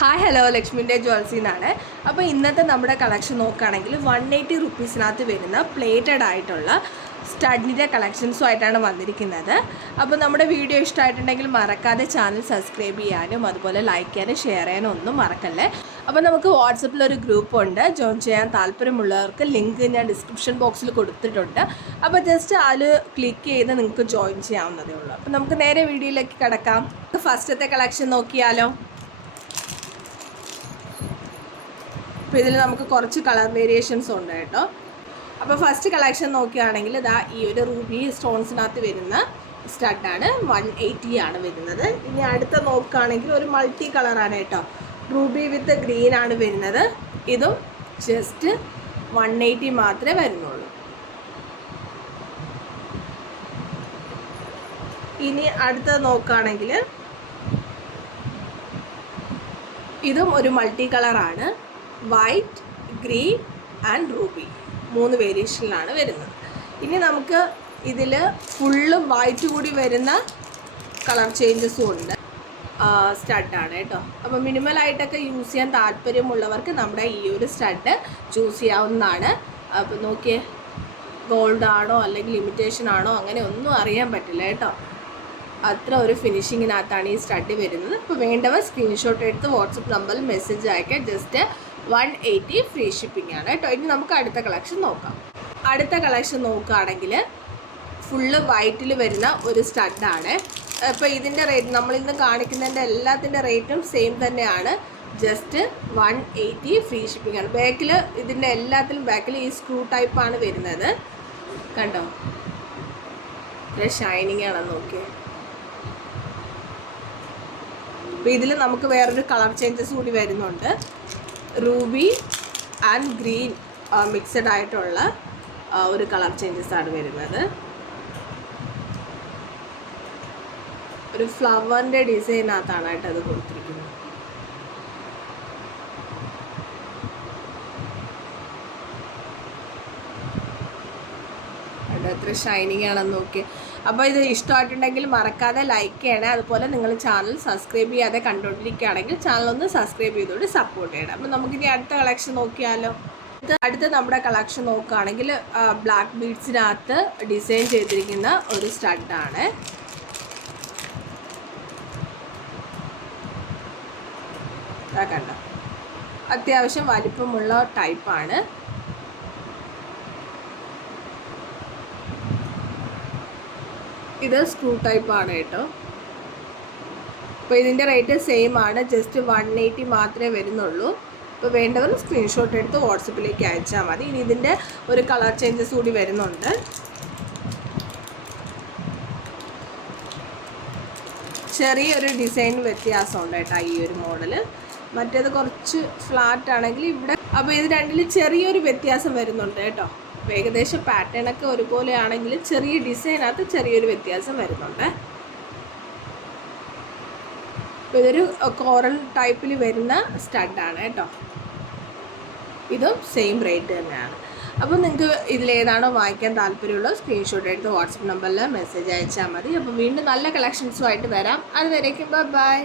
Hi hello ലക്ഷ്മിൻ്റെ ജ്വൽസിന്നാണ്. അപ്പോൾ ഇന്നത്തെ നമ്മുടെ കളക്ഷൻ നോക്കുകയാണെങ്കിൽ 180 റുപ്പീസിനകത്ത് വരുന്ന പ്ലേറ്റഡ് ആയിട്ടുള്ള സ്റ്റഡിൻ്റെ കളക്ഷൻസുമായിട്ടാണ് വന്നിരിക്കുന്നത്. അപ്പോൾ നമ്മുടെ വീഡിയോ ഇഷ്ടമായിട്ടുണ്ടെങ്കിൽ മറക്കാതെ ചാനൽ സബ്സ്ക്രൈബ് ചെയ്യാനും അതുപോലെ ലൈക്ക് ചെയ്യാനും ഷെയർ ചെയ്യാനും ഒന്നും മറക്കല്ലേ. അപ്പോൾ നമുക്ക് വാട്സപ്പിലൊരു ഗ്രൂപ്പുണ്ട്, ജോയിൻ ചെയ്യാൻ താല്പര്യമുള്ളവർക്ക് ലിങ്ക് ഞാൻ ഡിസ്ക്രിപ്ഷൻ ബോക്സിൽ കൊടുത്തിട്ടുണ്ട്. അപ്പോൾ ജസ്റ്റ് അതിൽ ക്ലിക്ക് ചെയ്ത് നിങ്ങൾക്ക് ജോയിൻ ചെയ്യാവുന്നതേ ഉള്ളൂ. അപ്പോൾ നമുക്ക് നേരെ വീഡിയോയിലേക്ക് കിടക്കാം. ഫസ്റ്റത്തെ കളക്ഷൻ നോക്കിയാലോ. അപ്പോൾ ഇതിൽ നമുക്ക് കുറച്ച് കളർ വേരിയേഷൻസ് ഉണ്ട് കേട്ടോ. അപ്പോൾ ഫസ്റ്റ് കളക്ഷൻ നോക്കുകയാണെങ്കിൽ ഇതാ ഈ ഒരു റൂബി സ്റ്റോൺസിനകത്ത് വരുന്ന സ്റ്റഡാണ്, 180 ആണ് വരുന്നത്. ഇനി അടുത്ത നോക്കുകയാണെങ്കിൽ ഒരു മൾട്ടി കളറാണ് കേട്ടോ, റൂബി വിത്ത് ഗ്രീൻ ആണ് വരുന്നത്. ഇതും ജസ്റ്റ് 180 മാത്രമേ വരുന്നുള്ളൂ. ഇനി അടുത്തത് നോക്കുകയാണെങ്കിൽ ഇതും ഒരു മൾട്ടി കളറാണ്, വൈറ്റ്, ഗ്രീൻ ആൻഡ് റൂബി, 3 വേരിയേഷനിലാണ് വരുന്നത്. ഇനി നമുക്ക് ഇതിൽ ഫുള്ളും വൈറ്റ് കൂടി വരുന്ന കളർ ചേഞ്ചസും ഉണ്ട്, സ്റ്റഡാണ് കേട്ടോ. അപ്പോൾ മിനിമലായിട്ടൊക്കെ യൂസ് ചെയ്യാൻ താല്പര്യമുള്ളവർക്ക് നമ്മുടെ ഈ ഒരു സ്റ്റഡ് ചൂസ് ചെയ്യാവുന്നതാണ്. അപ്പോൾ നോക്കിയേ, ഗോൾഡ് ആണോ അല്ലെങ്കിൽ ലിമിറ്റേഷൻ ആണോ അങ്ങനെ ഒന്നും അറിയാൻ പറ്റില്ല കേട്ടോ. അത്ര ഒരു ഫിനിഷിങ്ങിനകത്താണ് ഈ സ്റ്റഡ് വരുന്നത്. ഇപ്പോൾ വേണ്ടവർ സ്ക്രീൻഷോട്ട് എടുത്ത് വാട്സപ്പ് നമ്പറിൽ മെസ്സേജ് അയക്കാൻ. ജസ്റ്റ് 180 ഫ്രീ ഷിപ്പിംഗ് ആണ് കേട്ടോ. ഇനി നമുക്ക് അടുത്ത കളക്ഷൻ നോക്കാം. അടുത്ത കളക്ഷൻ നോക്കുകയാണെങ്കിൽ ഫുള്ള് വൈറ്റിൽ വരുന്ന ഒരു സ്റ്റഡാണ്. അപ്പോൾ ഇതിൻ്റെ റേറ്റ് നമ്മളിന്ന് കാണിക്കുന്നതിൻ്റെ എല്ലാത്തിൻ്റെ റേറ്റും സെയിം തന്നെയാണ്, ജസ്റ്റ് 180 ഫ്രീ ഷിപ്പിംഗ് ആണ്. ബാക്കിൽ ഇതിൻ്റെ എല്ലാത്തിലും ബാക്കിൽ ഈ സ്ക്രൂ ടൈപ്പാണ് വരുന്നത്. കണ്ടോ, ഷൈനിങ് ആണെന്ന് നോക്കിയേ. അപ്പോൾ ഇതിൽ നമുക്ക് വേറൊരു കളർ ചേഞ്ചസ് കൂടി വരുന്നുണ്ട്, റൂബി ആൻഡ് ഗ്രീൻ മിക്സഡ് ആയിട്ടുള്ള ഒരു കളർ ചേഞ്ചസ് ആണ് വരുന്നത്. ഒരു ഫ്ലവറിൻ്റെ ഡിസൈനകത്താണ് കേട്ടോ അത് കൊടുത്തിരിക്കുന്നത്. എത്ര ഷൈനിങ് ആണെന്ന് നോക്കി. അപ്പോൾ ഇത് ഇഷ്ടമായിട്ടുണ്ടെങ്കിൽ മറക്കാതെ ലൈക്ക് ചെയ്യണേ. അതുപോലെ നിങ്ങൾ ചാനൽ സബ്സ്ക്രൈബ് ചെയ്യാതെ കണ്ടുകൊണ്ടിരിക്കുകയാണെങ്കിൽ ചാനലൊന്ന് സബ്സ്ക്രൈബ് ചെയ്തുകൊണ്ട് സപ്പോർട്ട് ചെയ്യണം. അപ്പോൾ നമുക്കിനി അടുത്ത കളക്ഷൻ നോക്കിയാലോ. അടുത്ത നമ്മുടെ കളക്ഷൻ നോക്കുകയാണെങ്കിൽ ബ്ലാക്ക് ബീഡ്സിനകത്ത് ഡിസൈൻ ചെയ്തിരിക്കുന്ന ഒരു സ്റ്റഡാണ്. കണ്ടോ, അത്യാവശ്യം വലിപ്പമുള്ള ടൈപ്പാണ്. ഇത് സ്ക്രൂ ടൈപ്പാണ് കേട്ടോ. അപ്പോൾ ഇതിൻ്റെ റേറ്റ് സെയിം ആണ്, ജസ്റ്റ് 180 മാത്രമേ വരുന്നുള്ളൂ. അപ്പോൾ വേണ്ടവർ സ്ക്രീൻഷോട്ട് എടുത്ത് വാട്സപ്പിലേക്ക് അയച്ചാൽ മതി. ഇനി ഇതിൻ്റെ ഒരു കളർ ചേഞ്ചസ് കൂടി വരുന്നുണ്ട്. ചെറിയൊരു ഡിസൈൻ വ്യത്യാസമുണ്ട് കേട്ടോ ഈ ഒരു മോഡൽ. മറ്റേത് കുറച്ച് ഫ്ലാറ്റ് ആണെങ്കിൽ ഇവിടെ, അപ്പോൾ ഇത് രണ്ടിൽ ചെറിയൊരു വ്യത്യാസം വരുന്നുണ്ട് കേട്ടോ. ഏകദേശം പാറ്റേണൊക്കെ ഒരുപോലെ ആണെങ്കിൽ ചെറിയ ഡിസൈനകത്ത് ചെറിയൊരു വ്യത്യാസം വരുന്നുണ്ട്. ഇതൊരു കോറൽ ടൈപ്പിൽ വരുന്ന സ്റ്റഡാണ് കേട്ടോ. ഇതും സെയിം റേറ്റ് തന്നെയാണ്. അപ്പോൾ നിങ്ങൾക്ക് ഇതിലേതാണോ വാങ്ങിക്കാൻ താല്പര്യമുള്ളത് സ്ക്രീൻഷോട്ട് എടുത്ത് വാട്സപ്പ് നമ്പറിൽ മെസ്സേജ് അയച്ചാൽ മതി. അപ്പോൾ വീണ്ടും നല്ല കളക്ഷൻസുമായിട്ട് വരാം. അതുവരേക്കും ബൈ.